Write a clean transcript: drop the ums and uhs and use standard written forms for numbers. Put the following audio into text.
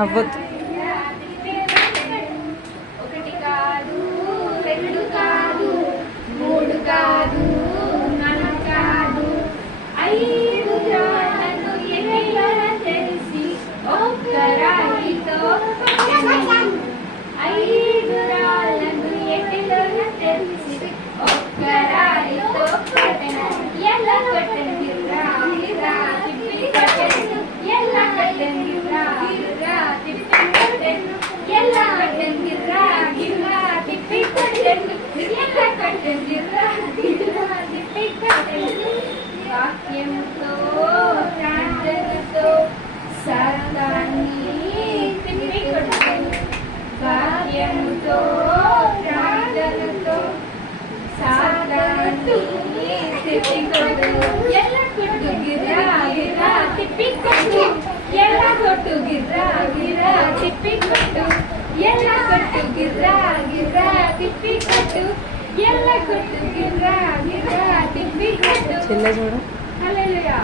నవ్వొద్దు. ఒకటి కాదు, రెండు కాదు, మూడు కాదు, నాలుగు కాదు, ఐదు రాళ్ళను ఎగిలా తెలిసి ఒక్కరాయితో ఐదు రాళ్ళను ఎగిలా తెలిసి ఒక్కరాయితో ఎలా కట్టండి రా తిప్పి కట్టండి ఎలా కట్టండి రా తిప్పి కట్టండి ఎలా కట్టండి రా తిప్పి కట్టండి ఎలా కట్టండి రా తిప్పి కట్టండి వాక్యంతో ప్రార్థనతో సాతాన్ని తిప్పి కొట్టండి వాక్యంతో ప్రార్థనతో సాతాన్ని తిప్పి కొట్టు ఎలా కొట్టు గిరా గిరా తిప్పి కొట్టు ఎలా కొట్టు గిరా గిరా తిప్పి కొట్టు ఎలా కొట్టు గిరా గిరా తిప్పి కొట్టు ఎలా కొట్టు గిరా గిరా తిప్పి కొట్టు చెల్లె చూడు. హల్లెలూయా.